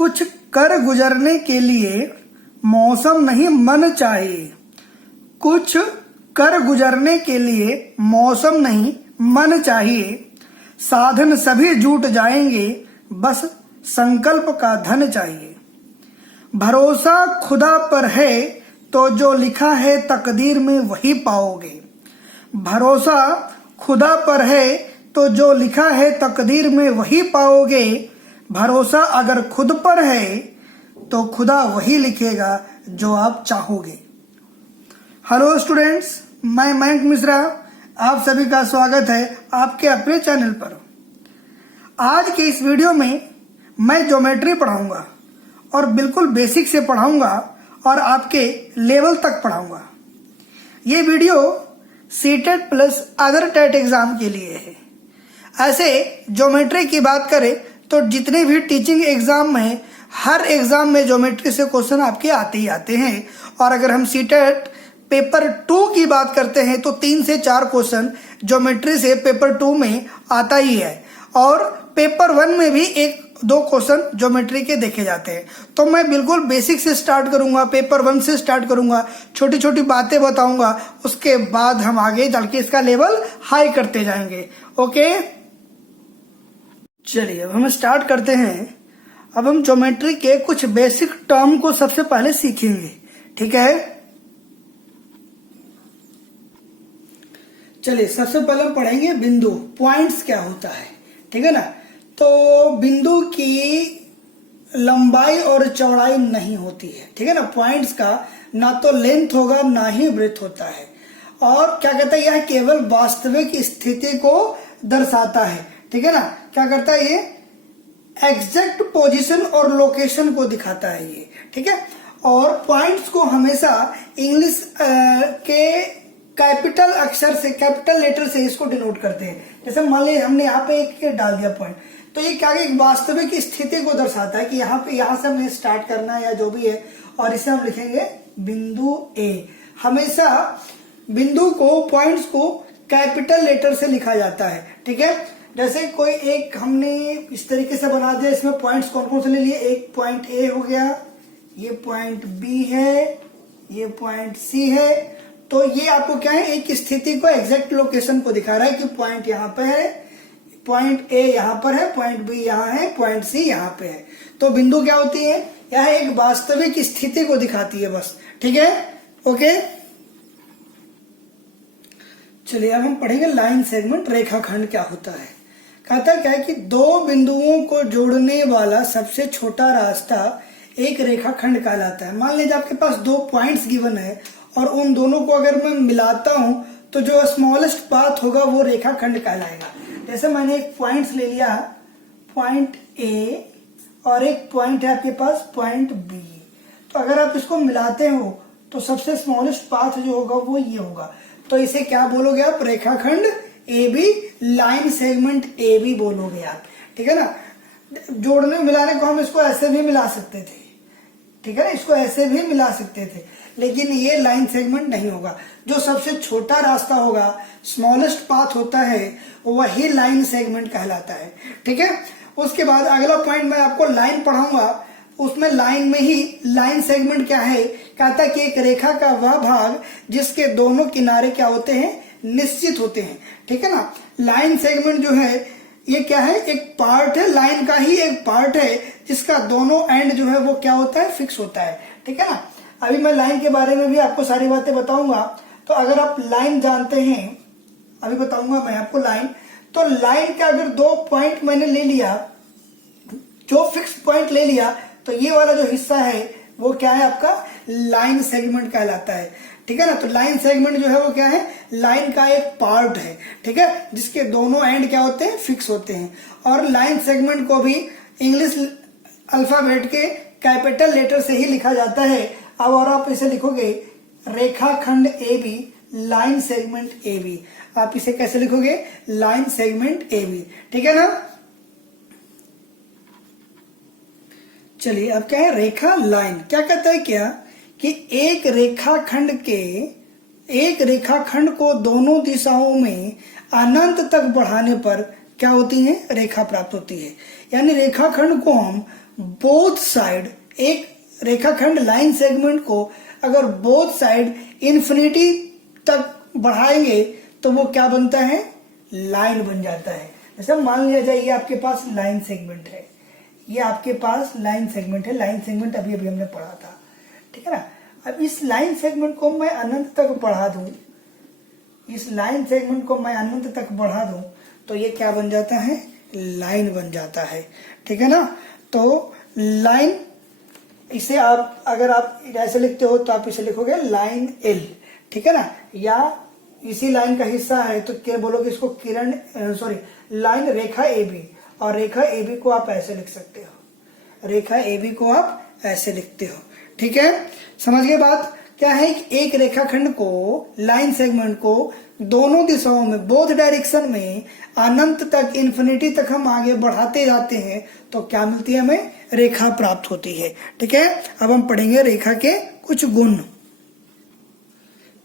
कुछ कर गुजरने के लिए मौसम नहीं मन चाहिए। कुछ कर गुजरने के लिए मौसम नहीं मन चाहिए। साधन सभी जुट जाएंगे, बस संकल्प का धन चाहिए। भरोसा खुदा पर है तो जो लिखा है तकदीर में वही पाओगे। भरोसा खुदा पर है तो जो लिखा है तकदीर में वही पाओगे। भरोसा अगर खुद पर है तो खुदा वही लिखेगा जो आप चाहोगे। हेलो स्टूडेंट्स, मैं मयंक मिश्रा, आप सभी का स्वागत है आपके अपने चैनल पर। आज के इस वीडियो में मैं ज्योमेट्री पढ़ाऊंगा और बिल्कुल बेसिक से पढ़ाऊंगा और आपके लेवल तक पढ़ाऊंगा। ये video CTET plus other TET exam के लिए है। ऐसे ज्योमेट्री की बात करें तो जितने भी टीचिंग एग्जाम में हर एग्जाम में ज्योमेट्री से क्वेश्चन आपके आते ही आते हैं। और अगर हम सीटेट पेपर 2 की बात करते हैं तो 3 से 4 क्वेश्चन ज्योमेट्री से पेपर 2 में आता ही है और पेपर 1 में भी 1-2 क्वेश्चन ज्योमेट्री के देखे जाते हैं। तो मैं बिल्कुल बेसिक से स्टार्ट करूंगा, पेपर 1 से स्टार्ट करूंगा, छोटी छोटी बातें बताऊंगा, उसके बाद हम आगे चल के इसका लेवल हाई करते जाएंगे। ओके, चलिए अब हम स्टार्ट करते हैं। अब हम ज्योमेट्री के कुछ बेसिक टर्म को सबसे पहले सीखेंगे, ठीक है। चलिए सबसे पहले हम पढ़ेंगे बिंदु, पॉइंट्स क्या होता है, ठीक है ना। तो बिंदु की लंबाई और चौड़ाई नहीं होती है, ठीक है ना। पॉइंट्स का ना तो लेंथ होगा ना ही ब्रेथ होता है। और क्या कहता है, यह केवल वास्तविक स्थिति को दर्शाता है, ठीक है ना। क्या करता है, ये एग्जैक्ट पोजीशन और लोकेशन को दिखाता है ये, ठीक है। और पॉइंट्स को हमेशा इंग्लिश के कैपिटल अक्षर से, कैपिटल लेटर से इसको डिनोट करते हैं। जैसे मान लीजिए हमने यहाँ पे एक डाल दिया पॉइंट, तो ये क्या एक वास्तविक स्थिति को दर्शाता है कि यहाँ से हमें स्टार्ट करना है या जो भी है, और इसे हम लिखेंगे बिंदु ए। हमेशा बिंदु को, पॉइंट्स को कैपिटल लेटर से लिखा जाता है, ठीक है। जैसे कोई एक हमने इस तरीके से बना दिया, इसमें पॉइंट्स कौन कौन से ले लिए, एक पॉइंट ए हो गया, ये पॉइंट बी है, ये पॉइंट सी है। तो ये आपको क्या है, एक स्थिति को, एग्जैक्ट लोकेशन को दिखा रहा है कि पॉइंट यहाँ पे है, पॉइंट ए यहाँ पर है, पॉइंट बी यहाँ है, पॉइंट सी यहाँ पे है। तो बिंदु क्या होती है, यह एक वास्तविक स्थिति को दिखाती है बस, ठीक है। ओके, चलिए अब हम पढ़ेंगे लाइन सेगमेंट, रेखाखंड क्या होता है। कहता क्या है कि दो बिंदुओं को जोड़ने वाला सबसे छोटा रास्ता एक रेखाखंड कहलाता है। मान लीजिए आपके पास 2 पॉइंट्स गिवन है और उन दोनों को अगर मैं मिलाता हूं तो जो स्मॉलेस्ट पाथ होगा वो रेखाखंड कहलाएगा। जैसे मैंने एक पॉइंट्स ले लिया, पॉइंट ए, और एक पॉइंट है आपके पास पॉइंट बी। तो अगर आप इसको मिलाते हो तो सबसे स्मॉलेस्ट पाथ जो होगा वो ये होगा। तो इसे क्या बोलोगे आप, रेखाखंड A B, line segment A B बोलोगे आप, ठीक है ना। जोड़ने मिलाने को हम इसको ऐसे भी मिला सकते थे, ठीक है ना, इसको ऐसे भी मिला सकते थे, लेकिन ये लाइन सेगमेंट नहीं होगा। जो सबसे छोटा रास्ता होगा, स्मॉलेस्ट पाथ होता है, वही लाइन सेगमेंट कहलाता है, ठीक है। उसके बाद अगला पॉइंट मैं आपको लाइन पढ़ाऊंगा, उसमें लाइन में ही लाइन सेगमेंट क्या है, कहता है कि एक रेखा का वह भाग जिसके दोनों किनारे क्या होते हैं, निश्चित होते हैं, ठीक है ना। लाइन सेगमेंट जो है ये क्या है, एक पार्ट है, लाइन का ही एक पार्ट है जिसका दोनों एंड जो है वो क्या होता है, फिक्स होता है, ठीक है ना। अभी मैं लाइन के बारे में भी आपको सारी बातें बताऊंगा। तो अगर आप लाइन जानते हैं, अभी बताऊंगा मैं आपको लाइन। तो लाइन का अगर 2 पॉइंट मैंने ले लिया, जो फिक्स पॉइंट ले लिया, तो ये वाला जो हिस्सा है वो क्या है, आपका लाइन सेगमेंट कहलाता है, ठीक है ना। तो लाइन सेगमेंट जो है वो क्या है, लाइन का एक पार्ट है, ठीक है, जिसके दोनों एंड क्या होते हैं, फिक्स होते हैं। और लाइन सेगमेंट को भी इंग्लिश अल्फाबेट के कैपिटल लेटर से ही लिखा जाता है। अब और आप इसे लिखोगे रेखाखंड A B, line segment A B. आप इसे कैसे लिखोगे, लाइन सेगमेंट ए बी, ठीक है ना। चलिए अब क्या है, रेखा लाइन क्या कहता है, क्या कि एक रेखाखंड को दोनों दिशाओं में अनंत तक बढ़ाने पर क्या होती है, रेखा प्राप्त होती है। यानी रेखाखंड को हम बोथ साइड, एक रेखाखंड लाइन सेगमेंट को अगर बोथ साइड इन्फिनिटी तक बढ़ाएंगे तो वो क्या बनता है, लाइन बन जाता है। जैसे मान लिया जाए ये आपके पास लाइन सेगमेंट है, ये आपके पास लाइन सेगमेंट है, लाइन सेगमेंट अभी अभी हमने पढ़ा था, ठीक है ना। अब इस लाइन सेगमेंट को मैं अनंत तक बढ़ा दूं, इस लाइन सेगमेंट को मैं अनंत तक बढ़ा दूं तो ये क्या बन जाता है, लाइन बन जाता है, ठीक है ना। तो लाइन, इसे आप अगर आप ऐसे लिखते हो तो आप इसे लिखोगे लाइन एल, ठीक है ना, या इसी लाइन का हिस्सा है तो क्या बोलोगे इसको, किरण लाइन रेखा AB, और रेखा AB को आप ऐसे लिख सकते हो, रेखा AB को आप ऐसे लिखते हो, ठीक है। समझ गए बात। क्या है कि एक रेखाखंड को, लाइन सेगमेंट को दोनों दिशाओं में, बोथ डायरेक्शन में अनंत तक, इन्फिनिटी तक हम आगे बढ़ाते जाते हैं तो क्या मिलती है, हमें रेखा प्राप्त होती है, ठीक है। अब हम पढ़ेंगे रेखा के कुछ गुण।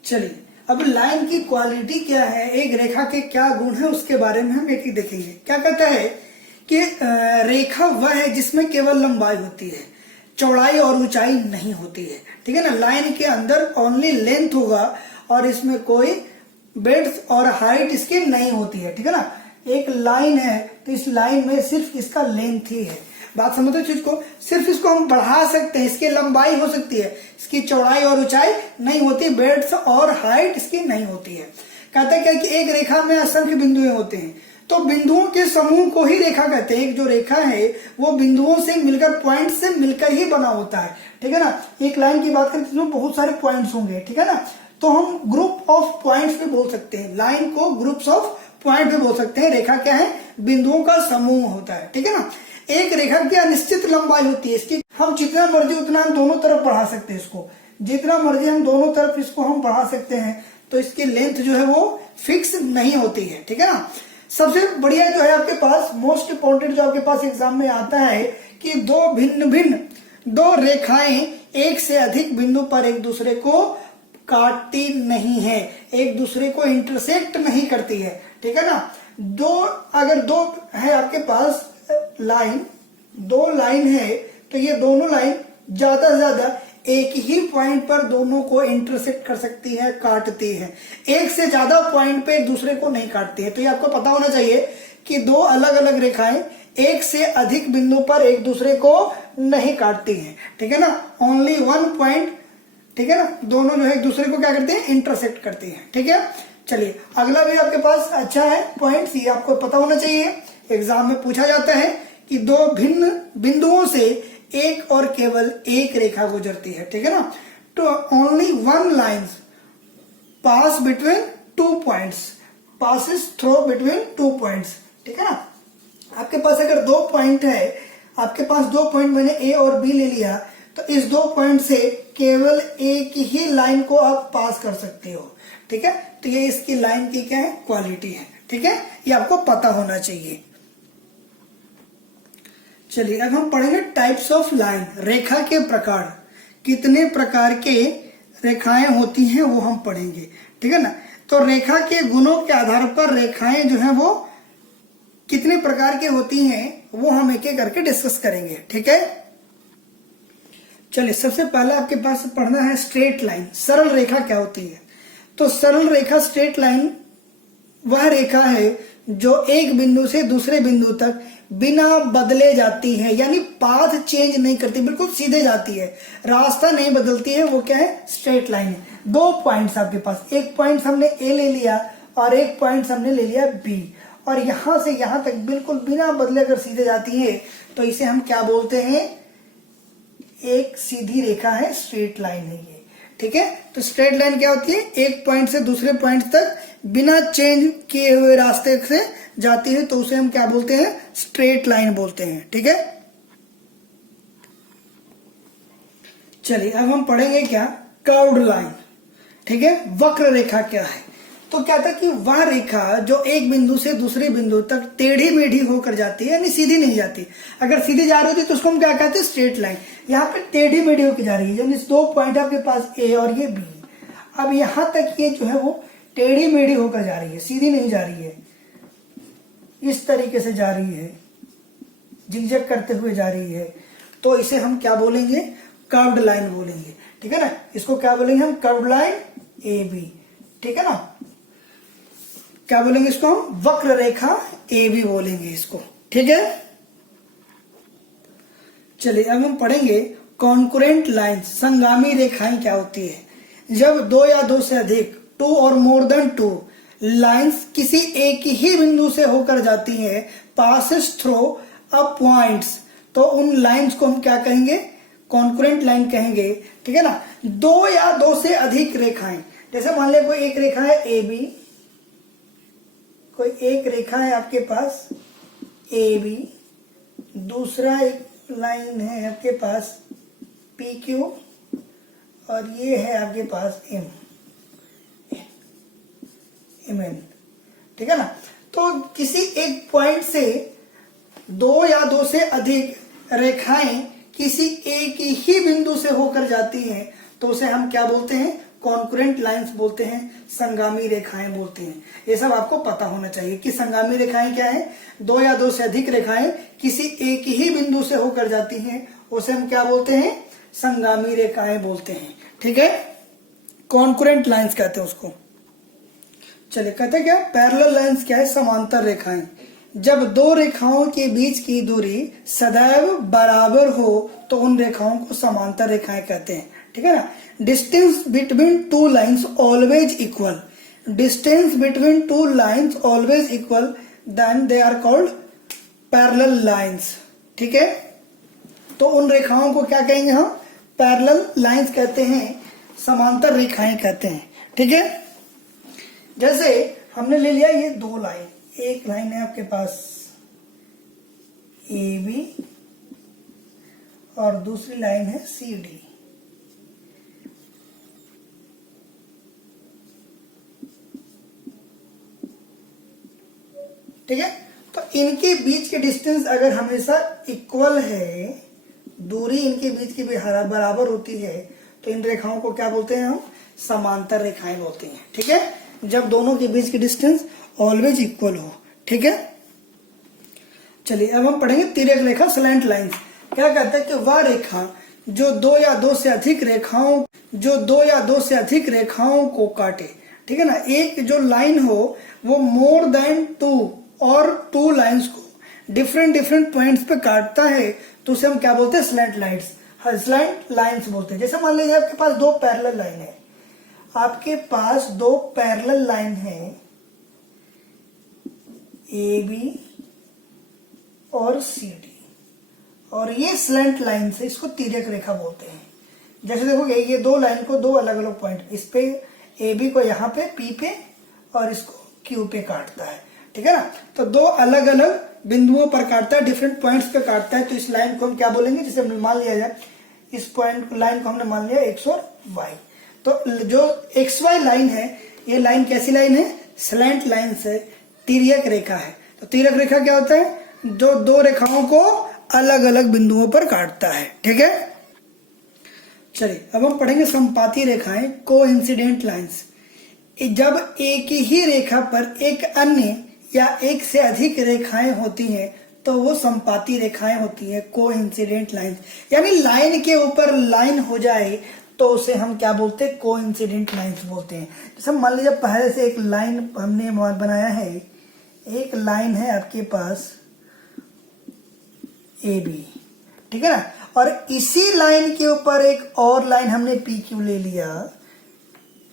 चलिए अब लाइन की क्वालिटी क्या है, एक रेखा के क्या गुण है, उसके बारे में हम एक ही देखेंगे। क्या कहता है कि रेखा वह है जिसमें केवल लंबाई होती है, चौड़ाई और ऊंचाई नहीं होती है, ठीक है ना। लाइन के अंदर ओनली लेंथ होगा और इसमें कोई ब्रेड्थ और हाइट इसकी नहीं होती है, ठीक है ना। एक लाइन है तो इस लाइन में सिर्फ इसका लेंथ ही है, बात समझते चीज को, सिर्फ इसको हम बढ़ा सकते हैं, इसकी लंबाई हो सकती है, इसकी चौड़ाई और ऊंचाई नहीं होती, ब्रेड्थ और हाइट इसकी नहीं होती है। कहता क्या कि एक रेखा में असंख्य बिंदुएं होते हैं, तो बिंदुओं के समूह को ही रेखा कहते हैं। एक जो रेखा है वो बिंदुओं से मिलकर, पॉइंट से मिलकर ही बना होता है, ठीक है ना। एक लाइन की बात करें तो इसमें बहुत सारे पॉइंट्स होंगे, ठीक है ना, तो हम ग्रुप ऑफ पॉइंट्स भी बोल सकते हैं, लाइन को ग्रुप्स ऑफ पॉइंट भी बोल सकते हैं। रेखा क्या है, बिंदुओं का समूह होता है, ठीक है ना। एक रेखा की अनिश्चित लंबाई होती है, इसकी हम जितना मर्जी उतना हम दोनों तरफ बढ़ा सकते हैं, इसको जितना मर्जी हम दोनों तरफ इसको हम बढ़ा सकते हैं, तो इसकी लेंथ जो है वो फिक्स नहीं होती है, ठीक है ना। सबसे बढ़िया जो है आपके पास, मोस्ट इंपॉर्टेंट जो आपके पास एग्जाम में आता है कि दो भिन्न भिन्न दो रेखाएं एक से अधिक बिंदु पर एक दूसरे को काटती नहीं है, एक दूसरे को इंटरसेक्ट नहीं करती है, ठीक है ना। अगर दो है आपके पास लाइन, दो लाइन है तो ये दोनों लाइन ज्यादा से ज्यादा एक ही पॉइंट पर दोनों को इंटरसेक्ट कर सकती है, काटती है, एक से ज्यादा पॉइंट पे एक दूसरे को नहीं काटती है। तो ये आपको पता होना चाहिए कि दो अलग अलग रेखाएं एक से अधिक बिंदु पर एक दूसरे को नहीं काटती हैं, ठीक है ना, ओनली वन पॉइंट, ठीक है ना, दोनों जो है एक दूसरे को क्या करते हैं, इंटरसेक्ट करती है, ठीक है। चलिए अगला भी आपके पास अच्छा है पॉइंट, ये आपको पता होना चाहिए, एग्जाम में पूछा जाता है कि दो भिन्न बिंदुओं से एक और केवल एक रेखा गुजरती है, ठीक है ना। तो only one line pass between two points, passes through between two points, ठीक है ना। आपके पास अगर दो पॉइंट है, आपके पास दो पॉइंट मैंने ए और बी ले लिया, तो इस दो पॉइंट से केवल एक ही लाइन को आप पास कर सकते हो, ठीक है। तो ये इसकी लाइन की क्या है, क्वालिटी है, ठीक है, ये आपको पता होना चाहिए। चलिए अब हम पढ़ेंगे टाइप्स ऑफ लाइन, रेखा के प्रकार, कितने प्रकार के रेखाएं होती हैं वो हम पढ़ेंगे, ठीक है ना। तो रेखा के गुणों के आधार पर रेखाएं जो है वो कितने प्रकार की होती हैं वो हम एक एक करके डिस्कस करेंगे, ठीक है। चलिए सबसे पहला आपके पास पढ़ना है स्ट्रेट लाइन, सरल रेखा क्या होती है। तो सरल रेखा, स्ट्रेट लाइन वह रेखा है जो एक बिंदु से दूसरे बिंदु तक बिना बदले जाती है, यानी पाथ चेंज नहीं करती, बिल्कुल सीधे जाती है, रास्ता नहीं बदलती है, वो क्या है, स्ट्रेट लाइन है। दो पॉइंट्स आपके पास, एक पॉइंट हमने ए ले लिया और एक पॉइंट हमने ले लिया बी, और यहां से यहां तक बिल्कुल बिना बदले अगर सीधे जाती है तो इसे हम क्या बोलते हैं, एक सीधी रेखा है, स्ट्रेट लाइन है ये, ठीक है। तो स्ट्रेट लाइन क्या होती है, एक पॉइंट से दूसरे पॉइंट तक बिना चेंज किए हुए रास्ते से जाती है, तो उसे हम क्या बोलते हैं, स्ट्रेट लाइन बोलते हैं, ठीक है। चलिए अब हम पढ़ेंगे क्या, कर्व्ड लाइन, ठीक है, वक्र रेखा क्या है। तो क्या था कि वह रेखा जो एक बिंदु से दूसरे बिंदु तक टेढ़ी मेढ़ी होकर जाती है, यानी सीधी नहीं जाती, अगर सीधी जा रही होती तो उसको हम क्या कहते हैं, स्ट्रेट लाइन। यहाँ पे टेढ़ी मेढ़ी होकर जा रही है, यानी दो पॉइंट आपके पास ए और ये बी, अब यहां तक ये जो है वो टेढ़ी मेढ़ी होकर जा रही है, सीधी नहीं जा रही है, इस तरीके से जा रही है, जिगजैग करते हुए जा रही है। तो इसे हम क्या बोलेंगे, कर्व्ड लाइन बोलेंगे, ठीक है ना। इसको क्या बोलेंगे हम, कर्व्ड लाइन ए बी, ठीक है ना। क्या बोलेंगे इसको हम, वक्र रेखा ए बी बोलेंगे इसको, ठीक है। चलिए अब हम पढ़ेंगे कॉन्करेंट लाइन्स, संगामी रेखाएं क्या होती है। जब दो या दो से अधिक, टू और मोर देन टू लाइन्स किसी एक ही बिंदु से होकर जाती हैं, पासेस थ्रू अ पॉइंट्स, तो उन लाइन्स को हम क्या कहेंगे, कॉन्करेंट लाइन कहेंगे, ठीक है ना। दो या दो से अधिक रेखाएं, जैसे मान लिया कोई एक रेखा है ए बी, कोई एक रेखा है आपके पास ए बी, दूसरा एक लाइन है आपके पास पी क्यू, और ये है आपके पास एम एम एन, ठीक है ना। तो किसी एक पॉइंट से दो या दो से अधिक रेखाएं किसी एक ही बिंदु से होकर जाती हैं, तो उसे हम क्या बोलते हैं, कॉन्करेंट लाइंस बोलते हैं, संगामी रेखाएं बोलते हैं। ये सब आपको पता होना चाहिए कि संगामी रेखाएं क्या है, दो या दो से अधिक रेखाएं किसी एक ही बिंदु से होकर जाती हैं, उसे हम क्या बोलते हैं, संगामी रेखाएं बोलते हैं, ठीक है। कॉन्करेंट लाइंस कहते हैं उसको। चलिए कहते क्या, पैरेलल लाइंस क्या है, समांतर रेखाएं। जब दो रेखाओं के बीच की दूरी सदैव बराबर हो तो उन रेखाओं को समांतर रेखाएं कहते हैं, ठीक है ना। Distance between two lines always equal, distance between two lines always equal, then they are called parallel lines, ठीक है। तो उन रेखाओं को क्या कहेंगे हम, पैरेलल लाइन्स कहते हैं, समांतर रेखाएं कहते हैं, ठीक है। जैसे हमने ले लिया ये दो लाइन, एक लाइन है आपके पास ए बी और दूसरी लाइन है सी डी, ठीक है। तो इनके बीच के डिस्टेंस अगर हमेशा इक्वल है, दूरी इनके बीच की बराबर होती है, तो इन रेखाओं को क्या बोलते हैं हम, समांतर रेखाएं बोलते हैं, ठीक है। जब दोनों के बीच की डिस्टेंस ऑलवेज इक्वल हो, ठीक है। चलिए अब हम पढ़ेंगे तिर्यक रेखा, स्लैंट लाइंस। क्या कहता है कि वह रेखा जो दो या दो से अधिक रेखाओं को काटे, ठीक है ना। एक जो लाइन हो वो मोर देन टू और टू लाइंस को डिफरेंट पॉइंट्स पे काटता है, तो उसे हम क्या बोलते हैं, स्लैंट लाइंस, स्लैंट लाइंस बोलते हैं। जैसे मान लीजिए आपके पास दो पैरेलल लाइन है, आपके पास दो पैरेलल लाइन है ए बी और सी डी, और ये स्लैंट लाइन से इसको तिर्यक रेखा बोलते हैं। जैसे देखोगे ये दो लाइन को दो अलग अलग पॉइंट, इस पे ए बी को यहाँ पे पी पे और इसको क्यू पे काटता है, ठीक है ना। तो दो अलग अलग बिंदुओं पर काटता है, डिफरेंट पॉइंट्स पे काटता है, तो इस लाइन को हम क्या बोलेंगे, जैसे मान लिया जाए इस पॉइंट लाइन को हमने मान लिया एक्स और वाई, तो जो एक्स वाई लाइन है, ये लाइन कैसी लाइन है, स्लैंट लाइन से तिर्यक रेखा है। तो तिर्यक रेखा क्या होता है, जो दो रेखाओं को अलग अलग बिंदुओं पर काटता है, ठीक है। चलिए अब हम पढ़ेंगे संपाती रेखाएं, कोइंसिडेंट लाइंस। जब एक ही रेखा पर एक अन्य या एक से अधिक रेखाएं होती हैं तो वो संपाती रेखाएं होती हैं, कोइंसिडेंट लाइंस। यानी लाइन के ऊपर लाइन हो जाए तो उसे हम क्या बोलते हैं, कोइंसिडेंट लाइंस बोलते हैं। जैसे मान लीजिए पहले से एक लाइन हमने बनाया है, एक लाइन है आपके पास ए बी, ठीक है ना, और इसी लाइन के ऊपर एक और लाइन हमने पी क्यू ले लिया,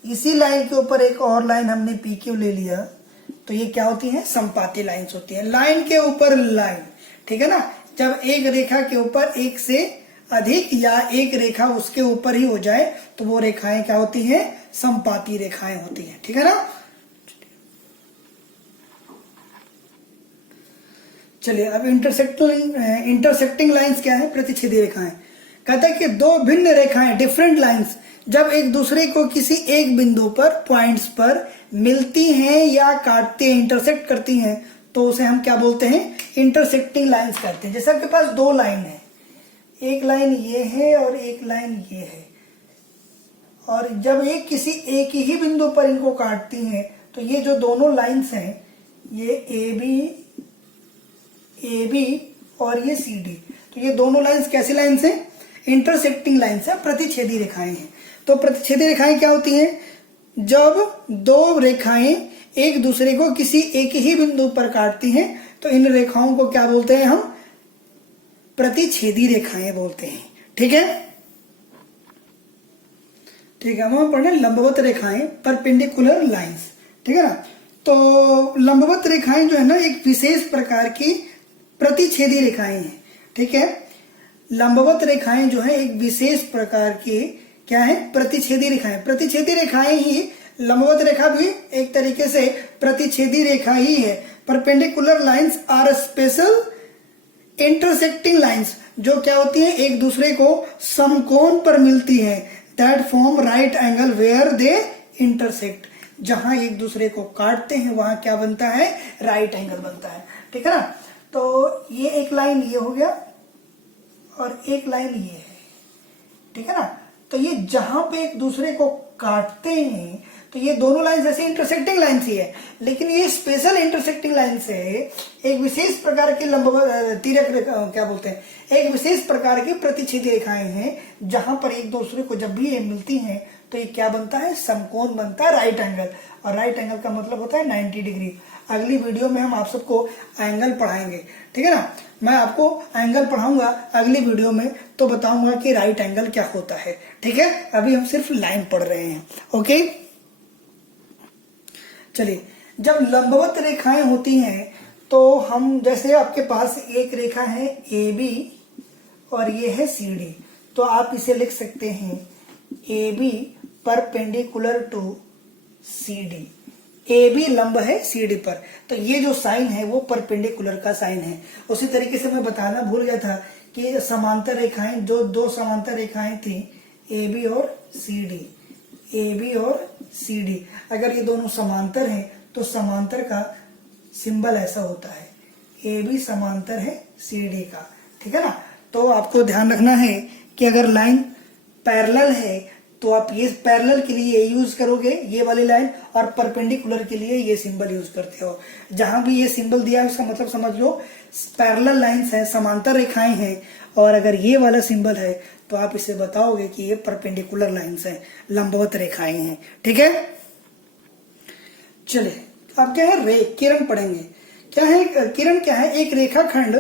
इसी लाइन के ऊपर एक और लाइन हमने पी क्यू ले लिया, तो ये क्या होती है, संपाती लाइंस होती है। लाइन के ऊपर लाइन, ठीक है ना। जब एक रेखा के ऊपर एक से अधिक या एक रेखा उसके ऊपर ही हो जाए तो वो रेखाएं क्या होती हैं, संपाती रेखाएं होती हैं, ठीक है ना। चलिए अब इंटरसेक्टिंग लाइंस क्या है, प्रतिच्छेदी रेखाएं। कहता है कि दो भिन्न रेखाएं, डिफरेंट लाइंस, जब एक दूसरे को किसी एक बिंदु पर, पॉइंट्स पर मिलती हैं या काटती हैं, इंटरसेक्ट करती हैं, तो उसे हम क्या बोलते हैं, इंटरसेक्टिंग लाइंस कहते हैं। जैसे आपके पास दो लाइन है, एक लाइन ये है और एक लाइन ये है, और जब ये किसी एक ही बिंदु पर इनको काटती हैं तो ये जो दोनों लाइंस हैं, ये ए बी और ये सी डी, तो ये दोनों लाइंस कैसी लाइंस हैं? इंटरसेक्टिंग लाइंस है, प्रतिच्छेदी रेखाएं हैं। तो प्रतिच्छेदी रेखाएं क्या होती हैं? जब दो रेखाएं एक दूसरे को किसी एक ही बिंदु पर काटती हैं तो इन रेखाओं को क्या बोलते हैं? हम प्रतिच्छेदी रेखाएं बोलते हैं। ठीक है, ठीक है। हम पढ़े लंबवत रेखाएं, परपेंडिकुलर लाइंस। ठीक है ना। तो लंबवत रेखाएं जो है ना एक विशेष प्रकार की प्रतिच्छेदी रेखाएं हैं। ठीक है, लंबवत रेखाएं जो है एक विशेष प्रकार की क्या है? प्रतिच्छेदी रेखाएं। प्रतिच्छेदी रेखाएं ही, लंबवत रेखा भी एक तरीके से प्रतिच्छेदी रेखा ही है। Perpendicular lines are special intersecting lines, जो क्या होती है? एक दूसरे को समकोण पर मिलती है। That form right angle where they intersect, जहां एक दूसरे को काटते हैं वहां क्या बनता है? राइट एंगल बनता है। ठीक है ना। तो ये एक लाइन ये हो गया और एक लाइन ये है। ठीक है ना। तो ये जहां पे एक दूसरे को काटते हैं तो ये दोनों लाइन जैसे इंटरसेक्टिंग लाइन ही है, लेकिन ये स्पेशल इंटरसेक्टिंग लाइन से एक विशेष प्रकार की तिर्यक रेखा क्या बोलते हैं? एक विशेष प्रकार की प्रतिच्छेदी रेखाएं हैं जहां पर एक दूसरे को जब भी ये मिलती हैं तो ये क्या बनता है? समकोण बनता है, राइट एंगल। और राइट एंगल का मतलब होता है 90 डिग्री। अगली वीडियो में हम आप सबको एंगल पढ़ाएंगे। ठीक है ना। मैं आपको एंगल पढ़ाऊंगा अगली वीडियो में, तो बताऊंगा कि राइट एंगल क्या होता है। ठीक है, अभी हम सिर्फ लाइन पढ़ रहे हैं। ओके, चलिए। जब लंबवत रेखाएं होती हैं तो हम, जैसे आपके पास एक रेखा है AB और ये है CD, तो आप इसे लिख सकते हैं AB perpendicular to CD। AB लंब है CD पर, तो ये जो साइन है वो परपेंडिकुलर का साइन है। उसी तरीके से मैं बताना भूल गया था कि समांतर रेखाएं, जो दो समांतर रेखाएं थी AB और CD, AB और CD, अगर ये दोनों समांतर हैं तो समांतर का सिंबल ऐसा होता है, AB समांतर है CD का। ठीक है ना। तो आपको ध्यान रखना है कि अगर लाइन पैरेलल है तो आप ये पैरेलल के लिए ये यूज करोगे, ये वाली लाइन, और परपेंडिकुलर के लिए ये सिंबल यूज करते हो। जहां भी ये सिंबल दिया है उसका मतलब समझ लो पैरेलल लाइंस है, समांतर रेखाएं हैं, और अगर ये वाला सिंबल है तो आप इसे बताओगे कि ये परपेंडिकुलर लाइंस हैं, लंबवत रेखाएं हैं। ठीक है, चलिए। अब क्या है? रे, किरण पढ़ेंगे। क्या है किरण? क्या है? एक रेखाखंड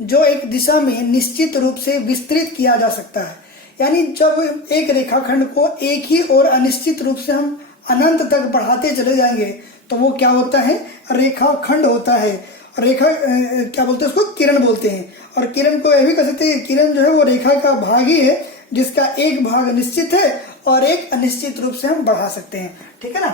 जो एक दिशा में निश्चित रूप से विस्तृत किया जा सकता है। यानी जब एक रेखाखंड को एक ही और अनिश्चित रूप से हम अनंत तक बढ़ाते चले जाएंगे तो वो क्या होता है? रेखाखंड होता है। रेखा क्या बोलते हैं उसको? किरण बोलते हैं। और किरण को यह भी कह सकते हैं, किरण जो है वो रेखा का भाग ही है जिसका एक भाग निश्चित है और एक अनिश्चित रूप से हम बढ़ा सकते हैं। ठीक है ना।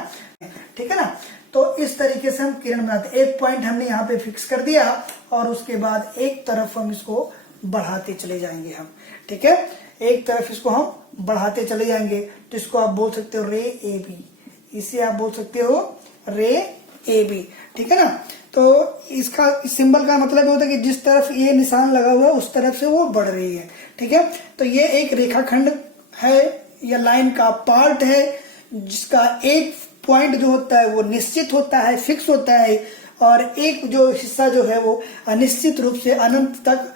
ठीक है ना। तो इस तरीके से हम किरण बनाते हैं। एक पॉइंट हमने यहाँ पे फिक्स कर दिया और उसके बाद एक तरफ हम इसको बढ़ाते चले जाएंगे हम। ठीक है, एक तरफ इसको हम बढ़ाते चले जाएंगे तो इसको आप बोल सकते हो रे AB, इसे आप बोल सकते हो रे AB। ठीक है ना। तो इसका सिंबल का मतलब होता है कि जिस तरफ ये निशान लगा हुआ है उस तरफ से वो बढ़ रही है। ठीक है, तो ये एक रेखाखंड है या लाइन का पार्ट है जिसका एक पॉइंट जो होता है वो निश्चित होता है, फिक्स होता है, और एक जो हिस्सा जो है वो अनिश्चित रूप से अनंत तक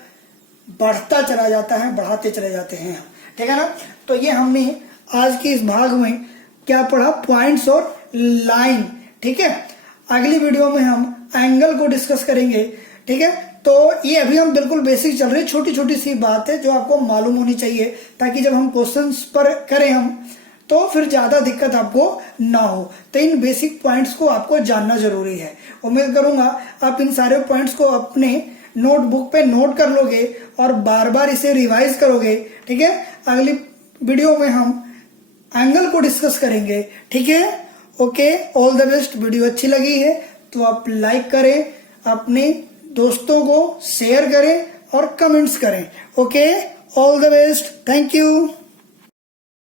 बढ़ता चला जाता है, बढ़ाते चले जाते हैं। ठीक है ना। तो ये हमने आज के इस भाग में क्या पढ़ा? पॉइंट्स और लाइन। ठीक है, अगली वीडियो में हम एंगल को डिस्कस करेंगे। ठीक है, तो ये अभी हम बिल्कुल बेसिक चल रहे हैं, छोटी छोटी सी बात है जो आपको मालूम होनी चाहिए ताकि जब हम क्वेश्चंस पर करें हम तो फिर ज्यादा दिक्कत आपको ना हो। तो इन बेसिक पॉइंट्स को आपको जानना जरूरी है। उम्मीद करूंगा आप इन सारे पॉइंट्स को अपने नोटबुक पे नोट कर लोगे और बार बार इसे रिवाइज करोगे। ठीक है, अगली वीडियो में हम एंगल को डिस्कस करेंगे। ठीक है, okay, all the best. Video अच्छी लगी है तो आप लाइक करें, अपने दोस्तों को शेयर करें और कमेंट्स करें। Okay, all the best, thank you.